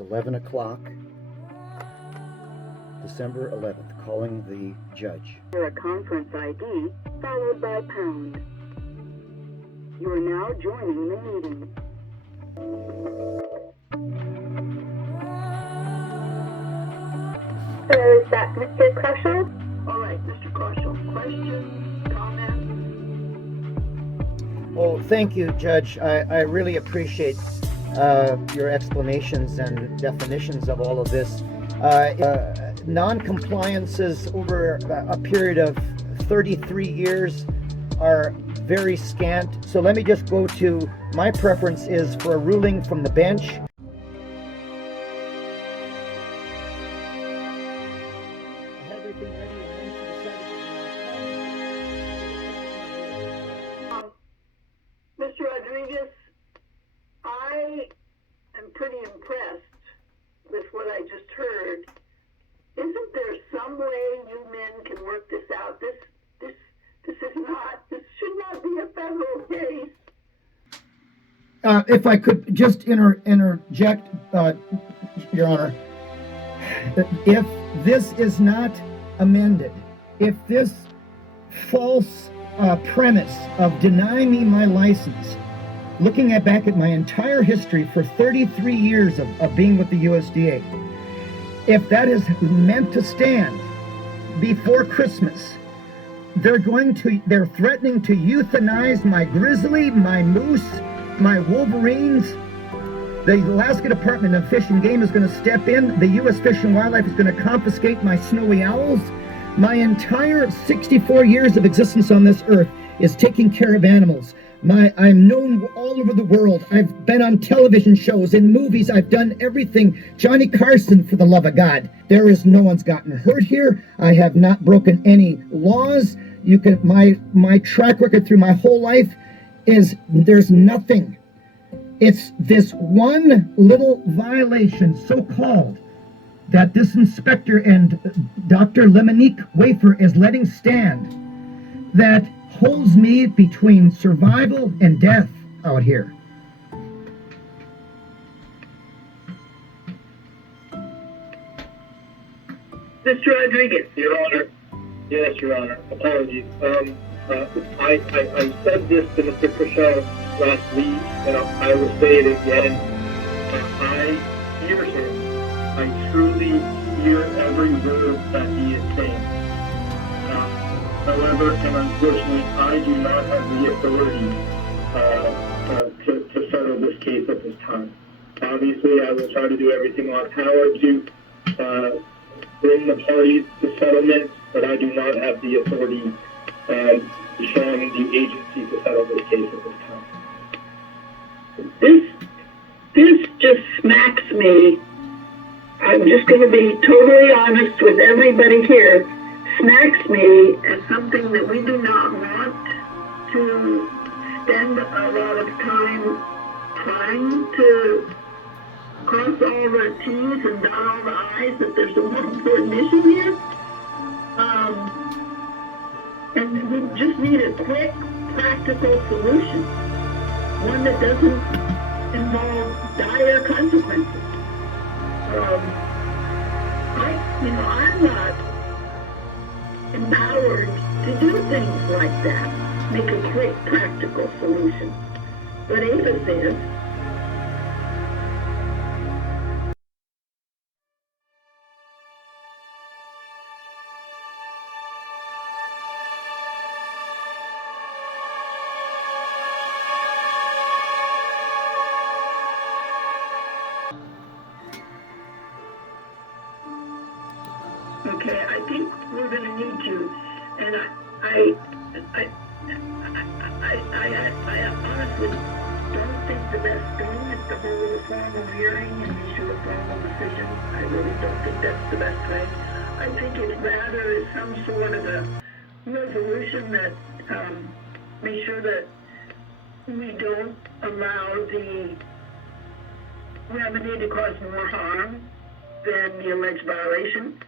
It's 11 o'clock, December 11th, calling the judge. A conference ID followed by pound. You are now joining the meeting. So is that Mr. Kroschel? All right, Mr. Kroschel, questions, comments? Oh, thank you, Judge. I really appreciate your explanations and definitions of all of this. Non-compliances over a period of 33 years are very scant. So let me just go to, my preference is for a ruling from the bench. Mr. Rodriguez, I am pretty impressed with what I just heard. Isn't there some way you men can work this out? This should not be a federal case. If I could just interject, Your Honor, if this is not amended, if this false premise of denying me my license, looking back at my entire history for 33 years of being with the USDA, if that is meant to stand before Christmas, they're threatening to euthanize my grizzly, my moose, my wolverines. The Alaska Department of Fish and Game is going to step in. The U.S. Fish and Wildlife is going to confiscate my snowy owls. My entire 64 years of existence on this earth is taking care of animals. I'm known all over the world. I've been on television shows, in movies. I've done everything. Johnny Carson, for the love of God. No one's gotten hurt here. I have not broken any laws. My track record through my whole life is there's nothing. It's this one little violation, so-called, that this inspector and Dr. Lemonique Wafer is letting stand, that holds me between survival and death out here. Mr. Rodriguez. Your Honor. Yes, Your Honor. Apologies. I said this to Mr. Kroschel last week, and I will say it again. I hear him. I truly hear every word that he is saying. However, and unfortunately, I do not have the authority to settle this case at this time. Obviously, I will try to do everything in my power to bring the parties to settlement, but I do not have the authority showing the agency to settle this case at this time. This just smacks me. I'm just going to be totally honest with everybody here. Smacks me as something that we do not want to spend a lot of time trying to cross all the T's and dot all the I's, that there's a more important issue here. And we just need a quick, practical solution. One that doesn't involve dire consequences. I'm not empowered to do things like that, make a quick, practical solution. But Avis is. Okay, I think we're going to need to, and I honestly don't think the best thing is to hold a formal hearing and issue a formal decision. I really don't think that's the best way. I think it rather is some sort of a resolution that makes sure that we don't allow the remedy to cause more harm than the alleged violation.